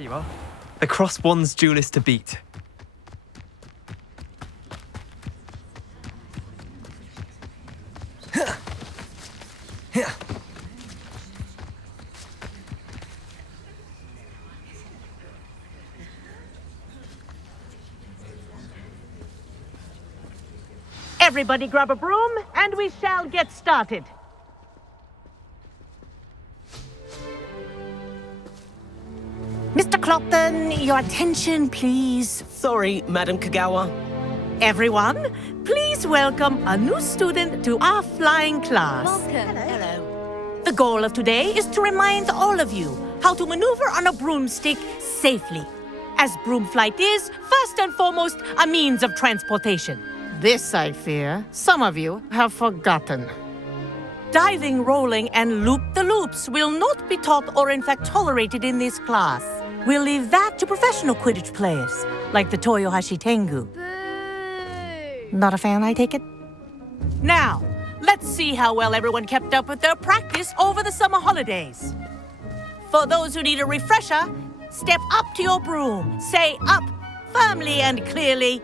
you are. The cross-wands duelist to beat. Everybody grab a broom, and we shall get started. Mr. Clopton, your attention, please. Sorry, Madam Kagawa. Everyone, please welcome a new student to our flying class. Welcome. Hello. The goal of today is to remind all of you how to maneuver on a broomstick safely, as broom flight is, first and foremost, a means of transportation. This, I fear, some of you have forgotten. Diving, rolling, and loop-the-loops will not be taught or in fact tolerated in this class. We'll leave that to professional Quidditch players, like the Toyohashi Tengu. Boo! Not a fan, I take it? Now, let's see how well everyone kept up with their practice over the summer holidays. For those who need a refresher, step up to your broom, say up firmly and clearly,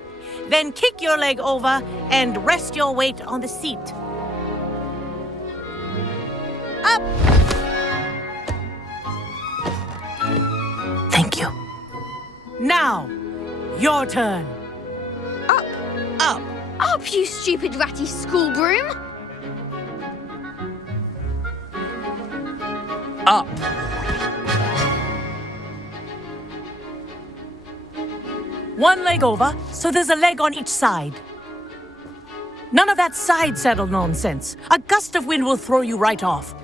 then kick your leg over and rest your weight on the seat. Up! Thank you. Now, your turn. Up! Up. Up, you stupid ratty school broom! Up. One leg over, so there's a leg on each side. None of that side saddle nonsense. A gust of wind will throw you right off.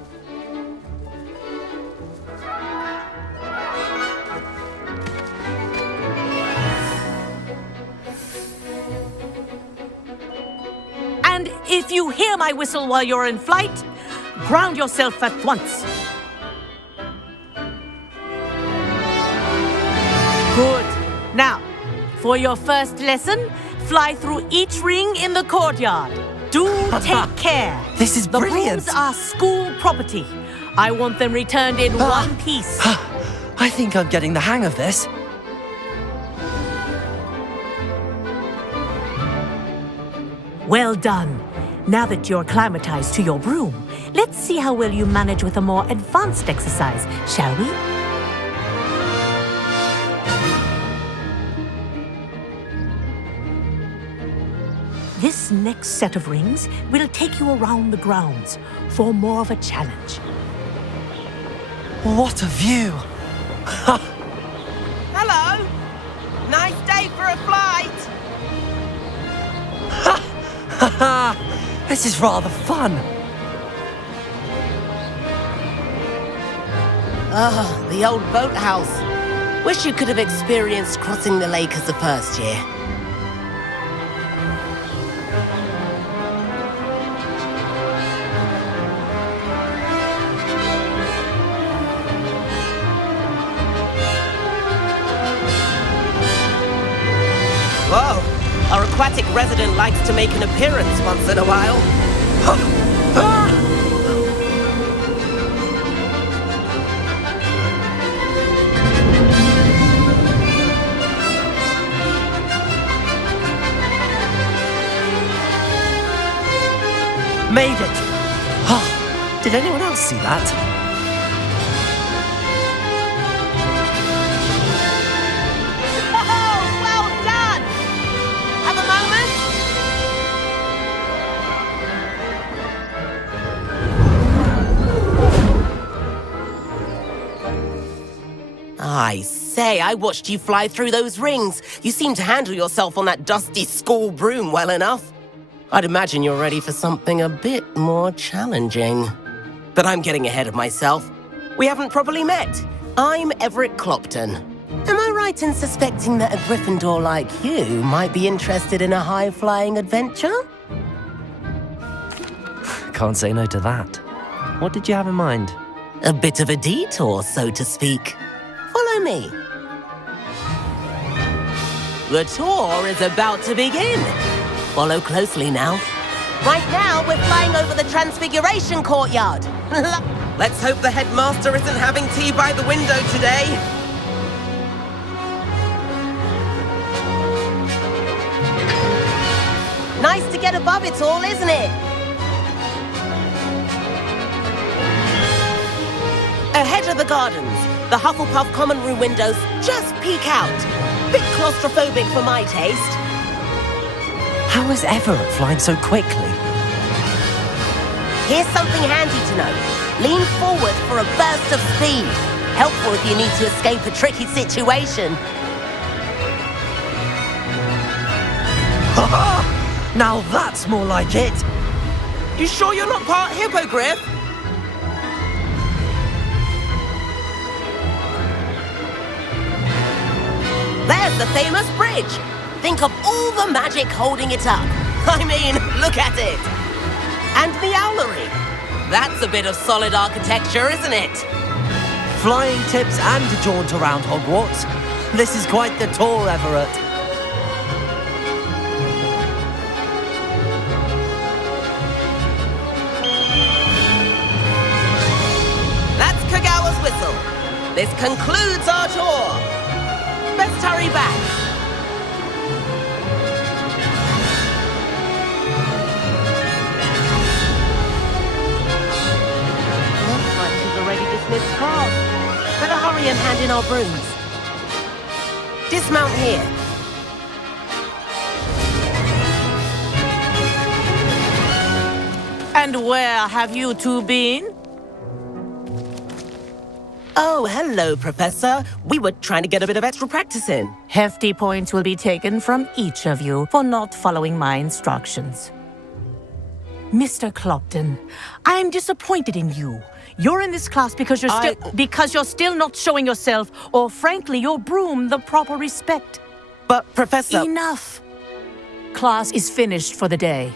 And if you hear my whistle while you're in flight, ground yourself at once. Good. Now, for your first lesson, fly through each ring in the courtyard. Do take care. This is brilliant. The brooms are school property. I want them returned in one piece. I think I'm getting the hang of this. Well done. Now that you're acclimatized to your broom, let's see how well you manage with a more advanced exercise, shall we? This next set of rings will take you around the grounds for more of a challenge. What a view! Hello! Nice day for a flight! This is rather fun. Ah, the old boathouse. Wish you could have experienced crossing the lake as a first year. Whoa! Our aquatic resident likes to make an appearance once in a while. Made it! Oh, did anyone else see that? Well done! Have a moment? I say, I watched you fly through those rings. You seem to handle yourself on that dusty school broom well enough. I'd imagine you're ready for something a bit more challenging. But I'm getting ahead of myself. We haven't properly met. I'm Everett Clopton. Am I right in suspecting that a Gryffindor like you might be interested in a high-flying adventure? Can't say no to that. What did you have in mind? A bit of a detour, so to speak. Follow me. The tour is about to begin. Follow closely now. Right now, we're flying over the Transfiguration Courtyard. Let's hope the headmaster isn't having tea by the window today. Nice to get above it all, isn't it? Ahead of the gardens, the Hufflepuff common room windows just peek out. Bit claustrophobic for my taste. How is Everett flying so quickly? Here's something handy to know. Lean forward for a burst of speed. Helpful if you need to escape a tricky situation. Now that's more like it. You sure you're not part hippogriff? There's the famous bridge. Think of all the magic holding it up. I mean, look at it. And the owlery. That's a bit of solid architecture, isn't it? Flying tips and a jaunt around Hogwarts. This is quite the tour, Everett. That's Kagawa's whistle. This concludes our tour. Best hurry back. Looks like she's already dismissed class. Better hurry and hand in our brooms. Dismount here. And where have you two been? Oh, hello, Professor. We were trying to get a bit of extra practice in. Hefty points will be taken from each of you for not following my instructions. Mr. Clopton, I'm disappointed in you. You're in this class because you're still not showing yourself, or frankly, your broom the proper respect. But, Professor... Enough. Class is finished for the day.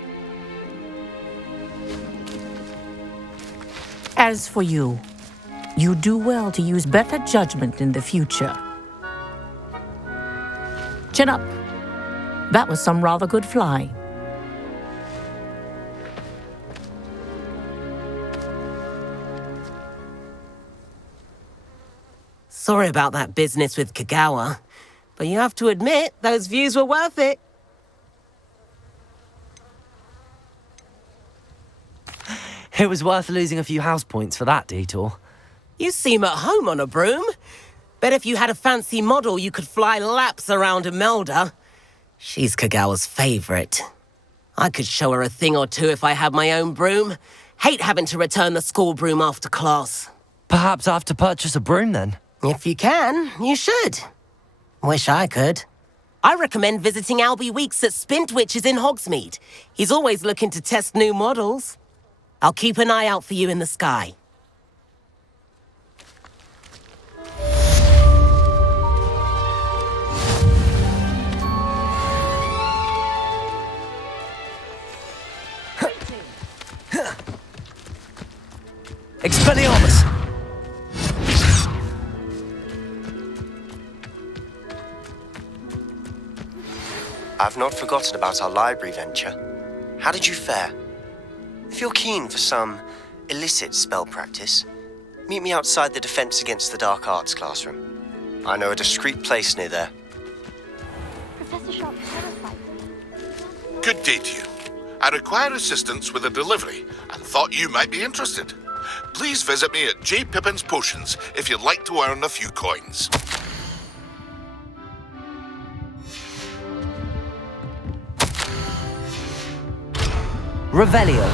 As for you, you do well to use better judgment in the future. Chin up. That was some rather good flying. Sorry about that business with Kagawa, but you have to admit, those views were worth it. It was worth losing a few house points for that detour. You seem at home on a broom. Bet if you had a fancy model, you could fly laps around Imelda. She's Kagawa's favorite. I could show her a thing or two if I had my own broom. Hate having to return the school broom after class. Perhaps I have to purchase a broom then. If you can, you should. Wish I could. I recommend visiting Albie Weeks at Spintwitches in Hogsmeade. He's always looking to test new models. I'll keep an eye out for you in the sky. Expelliarmus! I've not forgotten about our library venture. How did you fare? If you're keen for some illicit spell practice, meet me outside the Defense Against the Dark Arts classroom. I know a discreet place near there. Professor Sharp terrified me. Good day to you. I require assistance with a delivery and thought you might be interested. Please visit me at J. Pippin's Potions if you'd like to earn a few coins. Revelio.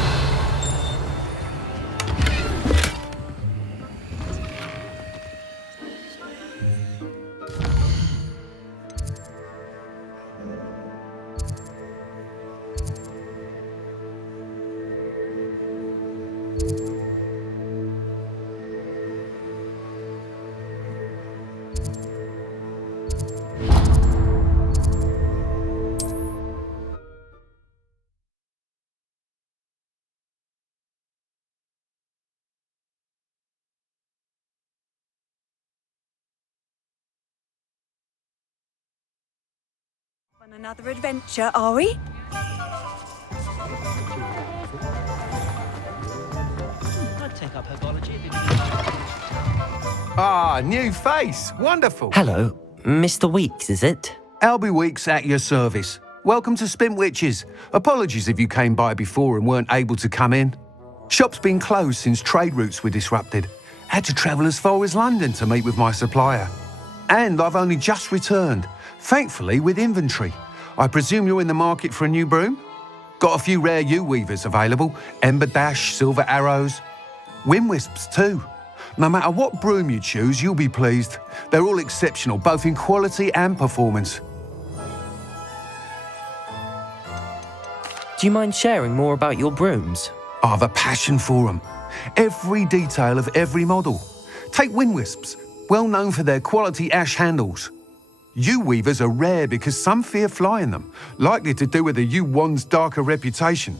On another adventure, are we? I'd take up herbology. Ah, new face. Wonderful. Hello, Mr. Weeks, is it? Albie Weeks at your service. welcome to Spintwitches. Apologies if you came by before and weren't able to come in. Shop's been closed since trade routes were disrupted. Had to travel as far as London to meet with my supplier. And I've only just returned, thankfully with inventory. I presume you're in the market for a new broom? Got a few rare yew-weavers available, Ember Dash, Silver Arrows, Wind Wisps too. No matter what broom you choose, you'll be pleased. They're all exceptional, both in quality and performance. Do you mind sharing more about your brooms? I have a passion for them. Every detail of every model. Take Wind Wisps, well known for their quality ash handles. Yew weavers are rare because some fear flying them, likely to do with the yew wand's darker reputation.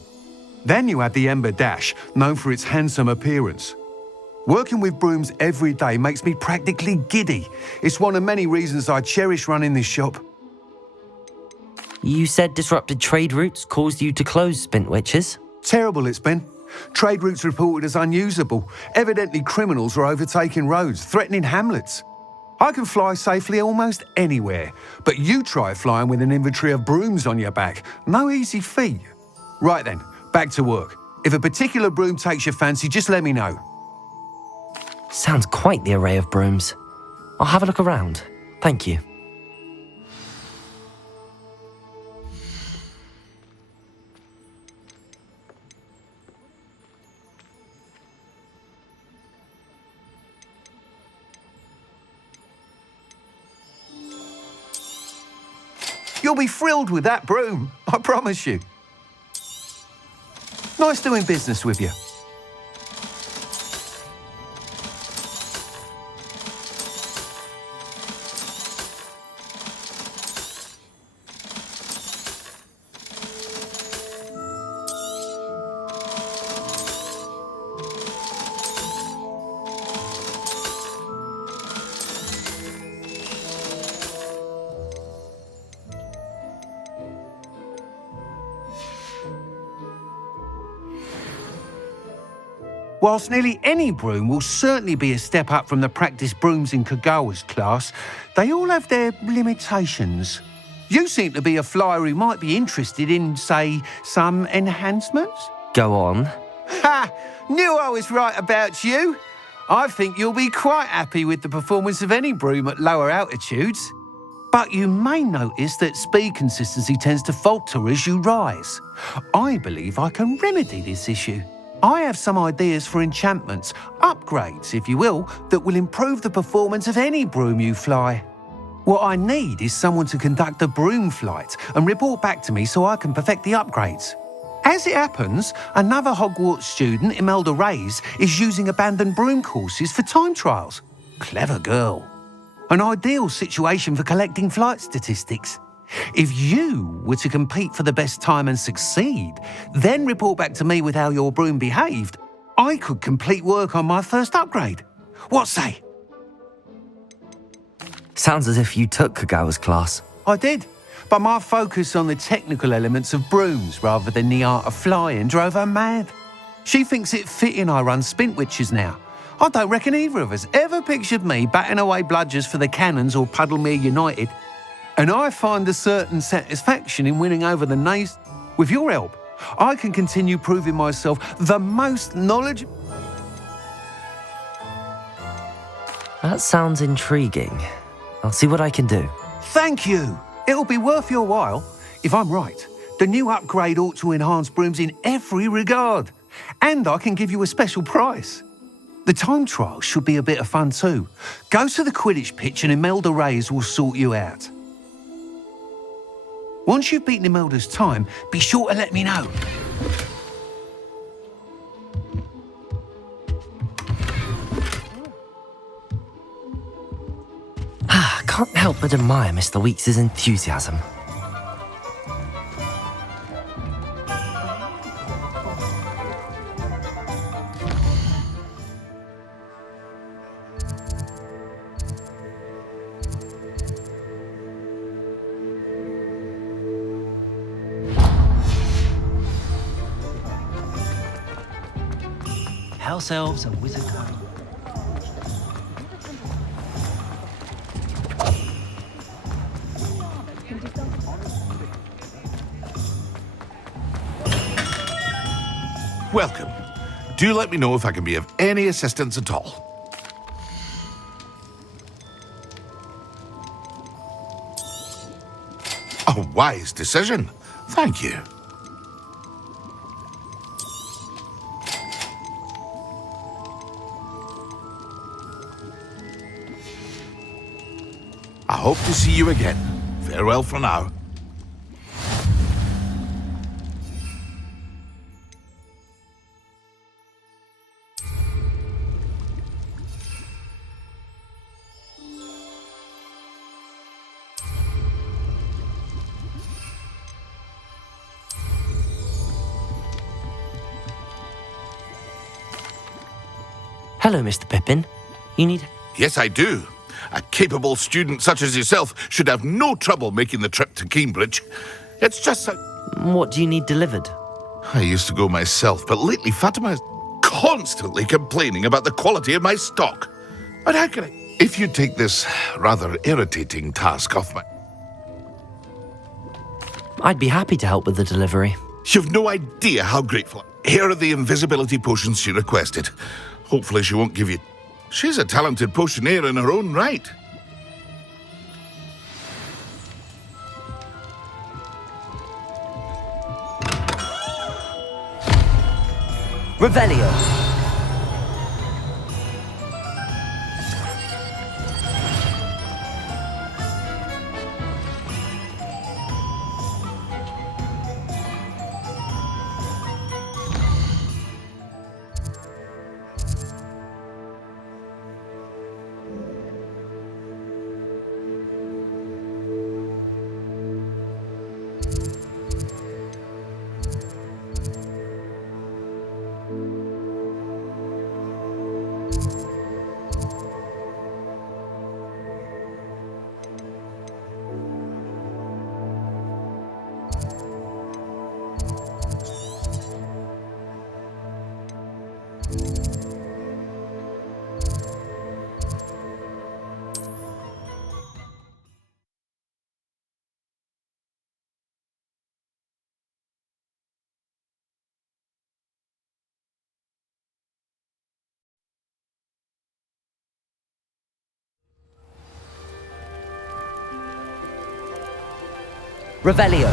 Then you have the Ember Dash, known for its handsome appearance. Working with brooms every day makes me practically giddy. It's one of many reasons I cherish running this shop. You said disrupted trade routes caused you to close Spintwitches? Terrible it's been. Trade routes reported as unusable. Evidently criminals are overtaking roads, threatening hamlets. I can fly safely almost anywhere, but you try flying with an inventory of brooms on your back. No easy feat. Right then, back to work. If a particular broom takes your fancy, just let me know. Sounds quite the array of brooms. I'll have a look around. Thank you. You'll be thrilled with that broom, I promise you. Nice doing business with you. Whilst nearly any broom will certainly be a step up from the practice brooms in Kagawa's class, they all have their limitations. You seem to be a flyer who might be interested in, say, some enhancements? Go on. Ha! Knew I was right about you. I think you'll be quite happy with the performance of any broom at lower altitudes. But you may notice that speed consistency tends to falter as you rise. I believe I can remedy this issue. I have some ideas for enchantments, upgrades, if you will, that will improve the performance of any broom you fly. What I need is someone to conduct a broom flight and report back to me so I can perfect the upgrades. As it happens, another Hogwarts student, Imelda Reyes, is using abandoned broom courses for time trials. Clever girl. An ideal situation for collecting flight statistics. If you were to compete for the best time and succeed, then report back to me with how your broom behaved, I could complete work on my first upgrade. What say? Sounds as if you took Kagawa's class. I did, but my focus on the technical elements of brooms rather than the art of flying drove her mad. She thinks it fitting I run Spintwitches now. I don't reckon either of us ever pictured me batting away bludgers for the Cannons or Puddlemere United. And I find a certain satisfaction in winning over the nays. With your help, I can continue proving myself the most knowledgeable. That sounds intriguing. I'll see what I can do. Thank you. It'll be worth your while. If I'm right, the new upgrade ought to enhance brooms in every regard. And I can give you a special price. The time trial should be a bit of fun too. Go to the Quidditch pitch and Imelda Reyes will sort you out. Once you've beaten Imelda's time, be sure to let me know. Can't help but admire Mr. Weeks' enthusiasm. House elves and wizard kind. Welcome. Do let me know if I can be of any assistance at all. A wise decision. Thank you. I hope to see you again. Farewell for now. Hello, Mr. Pippin. You need... Yes, I do. A capable student such as yourself should have no trouble making the trip to Cambridge. It's just that... What do you need delivered? I used to go myself, but lately Fatima is constantly complaining about the quality of my stock. But how can I... If you take this rather irritating task off my... I'd be happy to help with the delivery. You've no idea how grateful. Here are the invisibility potions she requested. Hopefully she won't give you... She's a talented potioneer in her own right. Revelio. Revelio.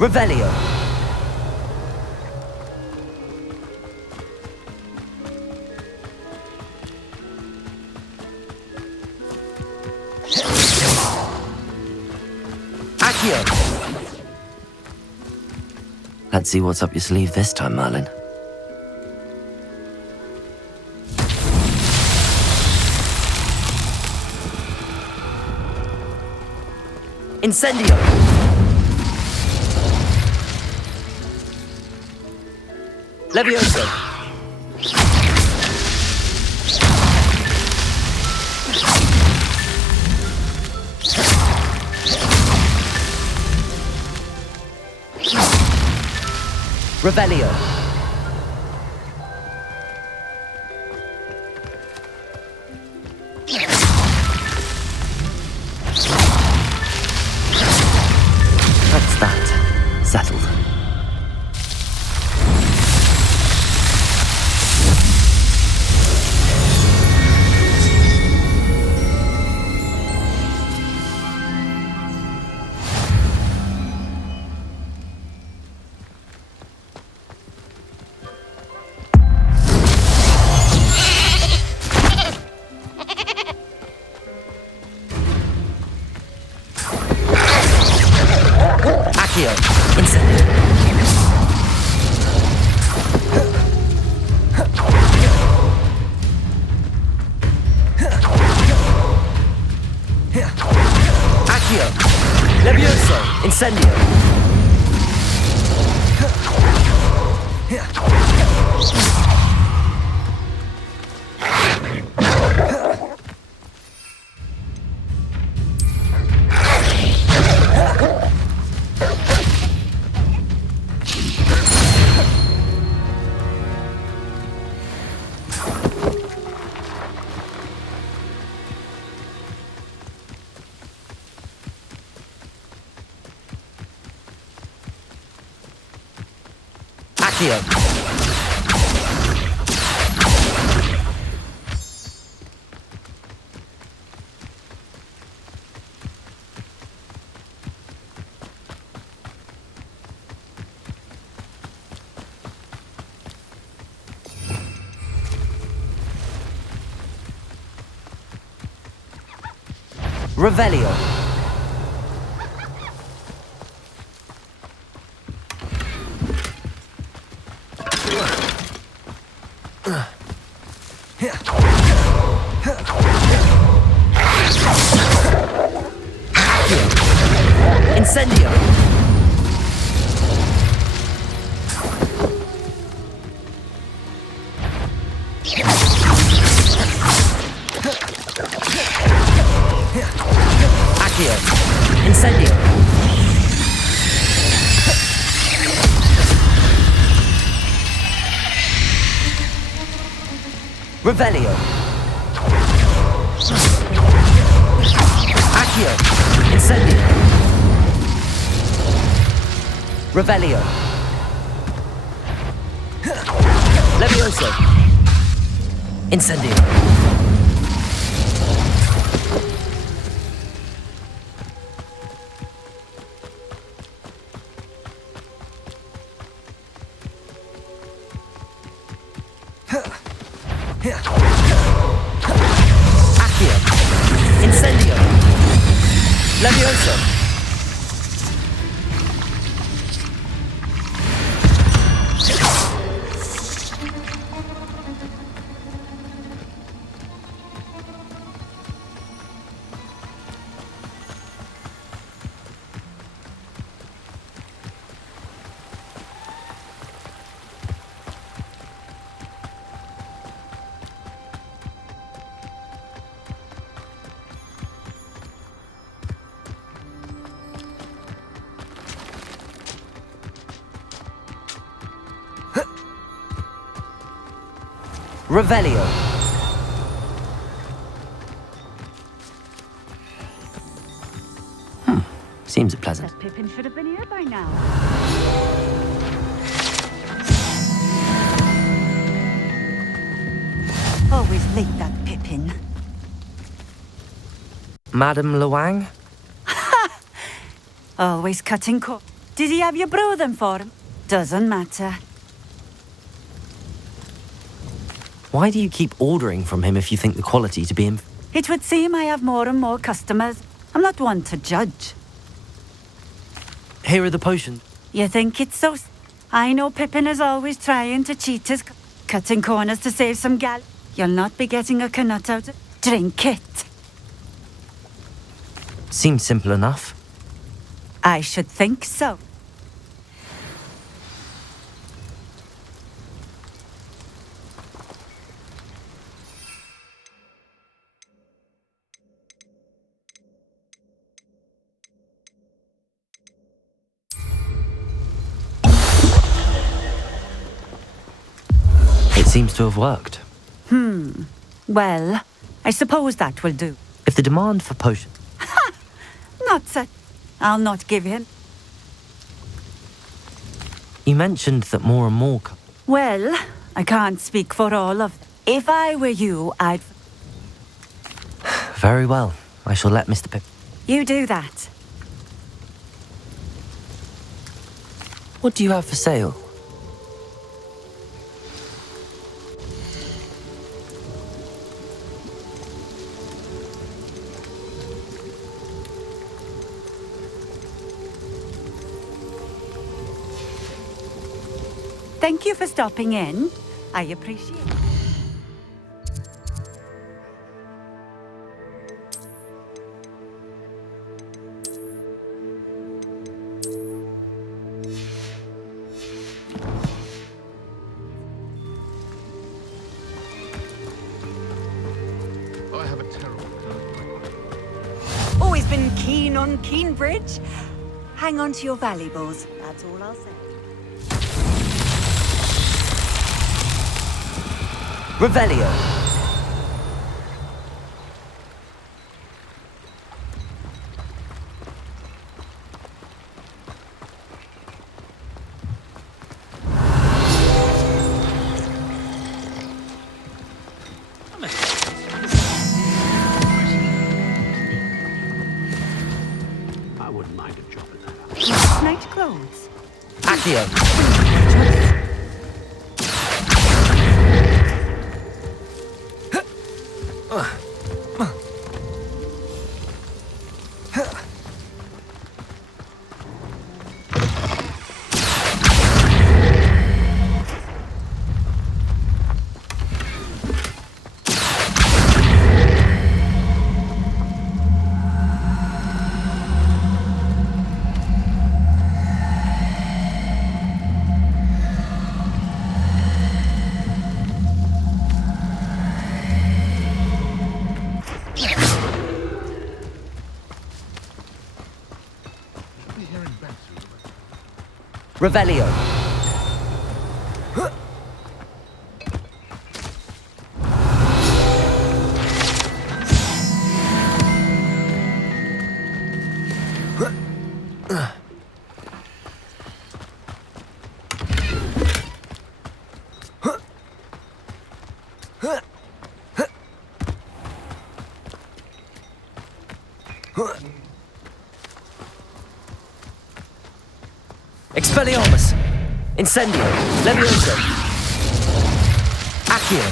Revelio. Accio. Let's see what's up your sleeve this time, Merlin. Incendio. Levioso. Revelio. That's that. Settled. Accio. Incendio. Accio. Levioso. Incendio. Accio. Revelio. Incendio. Accio. Incendio. Revelio. Accio. Incendio. Revelio. Levioso. Incendio. Accio. Incendio. Levioso. Revelio. Seems pleasant. That Pippin should have been here by now. Always late, that Pippin. Madame Luang? Always cutting corners. Did he have you brew them for him? Doesn't matter. Why do you keep ordering from him if you think the quality to be It would seem I have more and more customers. I'm not one to judge. Here are the potions. You think it's so... I know Pippin is always trying to cheat his... cutting corners to save some gal. You'll not be getting a canut out of... Drink it. Seems simple enough. I should think so. It seems to have worked. Well, I suppose that will do. If the demand for potions... Not such... I'll not give him. You mentioned that more and more... Well, I can't speak for all of them. If I were you, I'd... Very well. I shall let Mr. Pip... You do that. What do you have for sale? Thank you for stopping in. I appreciate it. I have a terrible Always been keen on Keenbridge. Hang on to your valuables. That's all I'll say. Revelio. I wouldn't mind a job at that. Night clothes. Accio. Revelio. Expelliarmus. Incendio. Levioso. Accio.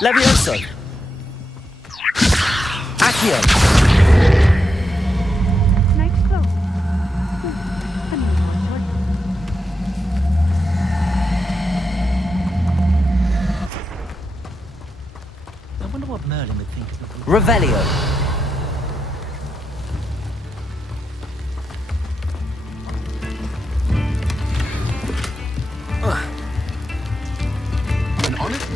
Levioso. Accio. Night clothes. I wonder what Merlin would think of the book. Revelio. An honest.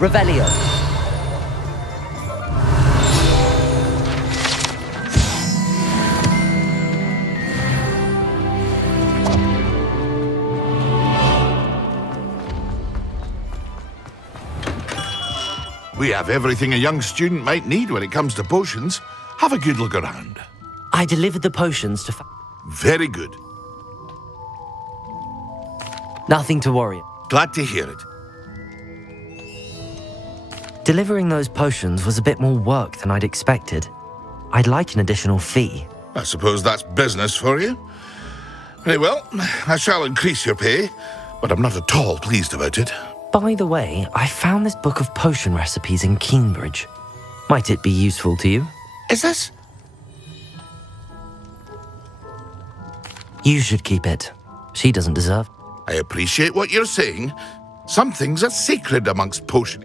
Revelio. We have everything a young student might need when it comes to potions. Have a good look around. I delivered the potions to... Very good. Nothing to worry. Glad to hear it. Delivering those potions was a bit more work than I'd expected. I'd like an additional fee. I suppose that's business for you. Very well, I shall increase your pay, but I'm not at all pleased about it. By the way, I found this book of potion recipes in Cambridge. Might it be useful to you? Is this? You should keep it. She doesn't deserve. I appreciate what you're saying. Some things are sacred amongst potion.